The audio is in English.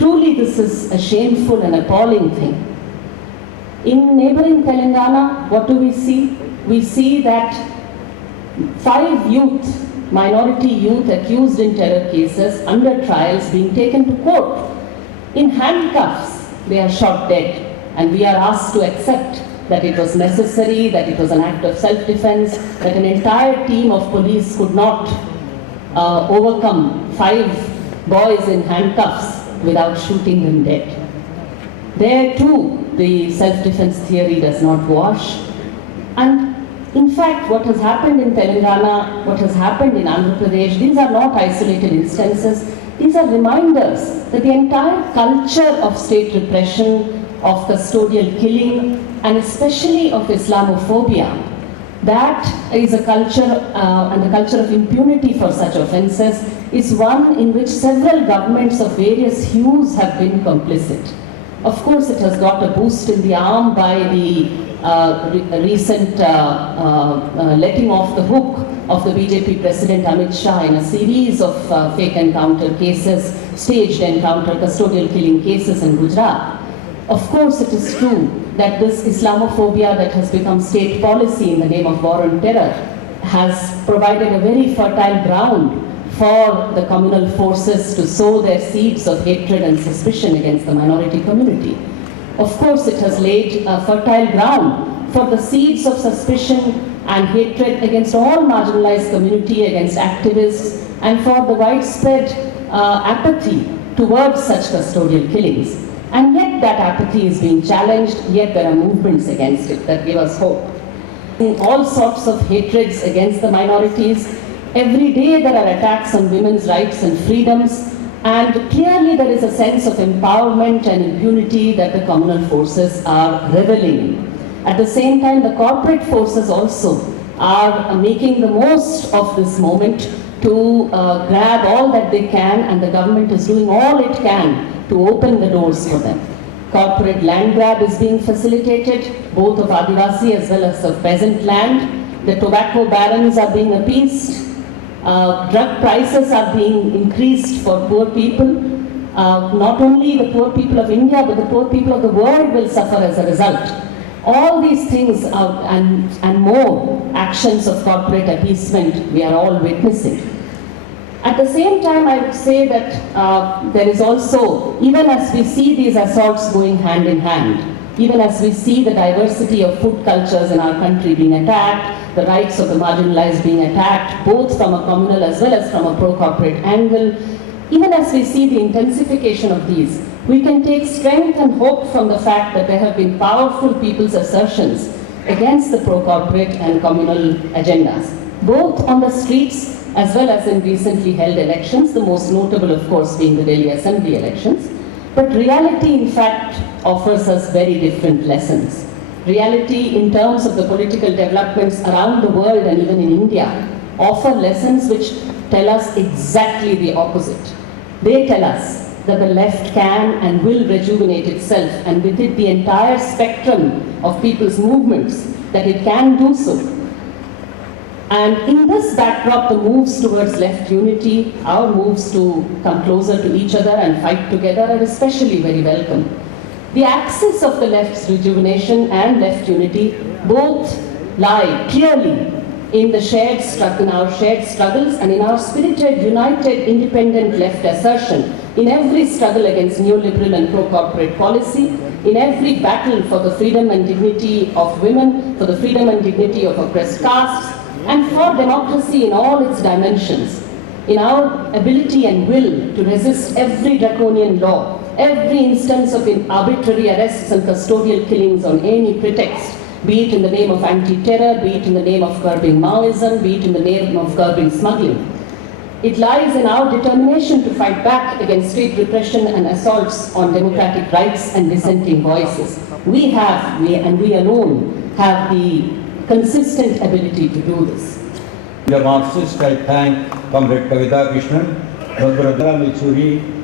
Truly, this is a shameful and appalling thing. In neighboring Telangana, what do we see? We see that 5 minority youth accused in terror cases under trials being taken to court. In handcuffs, they are shot dead. And we are asked to accept that it was necessary, that it was an act of self-defense, that an entire team of police could not overcome 5 boys in handcuffs without shooting them dead. There too, the self-defense theory does not wash. And in fact, what has happened in Telangana, what has happened in Andhra Pradesh, these are not isolated instances. These are reminders that the entire culture of state repression, of custodial killing, and especially of Islamophobia, that is a culture and the culture of impunity for such offences is one in which several governments of various hues have been complicit. Of course, it has got a boost in the arm by the recent letting off the hook of the BJP President Amit Shah in a series of fake encounter cases, staged encounter, custodial killing cases in Gujarat. Of course, it is true that this Islamophobia that has become state policy in the name of war on terror has provided a very fertile ground for the communal forces to sow their seeds of hatred and suspicion against the minority community. Of course, it has laid a fertile ground for the seeds of suspicion and hatred against all marginalized community, against activists, and for the widespread apathy towards such custodial killings. And yet that apathy is being challenged, yet there are movements against it that give us hope. In all sorts of hatreds against the minorities, every day there are attacks on women's rights and freedoms, and clearly there is a sense of empowerment and impunity that the communal forces are reveling in. At the same time, the corporate forces also are making the most of this moment to grab all that they can, and the government is doing all it can to open the doors for them. Corporate land grab is being facilitated, both of Adivasi as well as of peasant land. The tobacco barons are being appeased. Drug prices are being increased for poor people. Not only the poor people of India, but the poor people of the world will suffer as a result. All these things and more actions of corporate appeasement we are all witnessing. At the same time, I would say that there is also, even as we see these assaults going hand in hand, even as we see the diversity of food cultures in our country being attacked, the rights of the marginalized being attacked, both from a communal as well as from a pro-corporate angle, even as we see the intensification of these, we can take strength and hope from the fact that there have been powerful people's assertions against the pro-corporate and communal agendas, both on the streets as well as in recently held elections, the most notable, of course, being the Delhi Assembly elections. But reality, in fact, offers us very different lessons. Reality, in terms of the political developments around the world and even in India, offer lessons which tell us exactly the opposite. They tell us that the left can and will rejuvenate itself, and with it the entire spectrum of people's movements, that it can do so. And in this backdrop, the moves towards left unity, our moves to come closer to each other and fight together are especially very welcome. The axis of the left's rejuvenation and left unity both lie clearly in our shared struggles and in our spirited, united, independent left assertion in every struggle against neoliberal and pro-corporate policy, in every battle for the freedom and dignity of women, for the freedom and dignity of oppressed castes, and for democracy in all its dimensions, in our ability and will to resist every draconian law, every instance of arbitrary arrests and custodial killings on any pretext, be it in the name of anti-terror, be it in the name of curbing Maoism, be it in the name of curbing smuggling. It lies in our determination to fight back against state repression and assaults on democratic rights and dissenting voices. We alone have the consistent ability to do this. The Marxist, I thank Comrade Kavita Krishnan, Andhra Pradesh,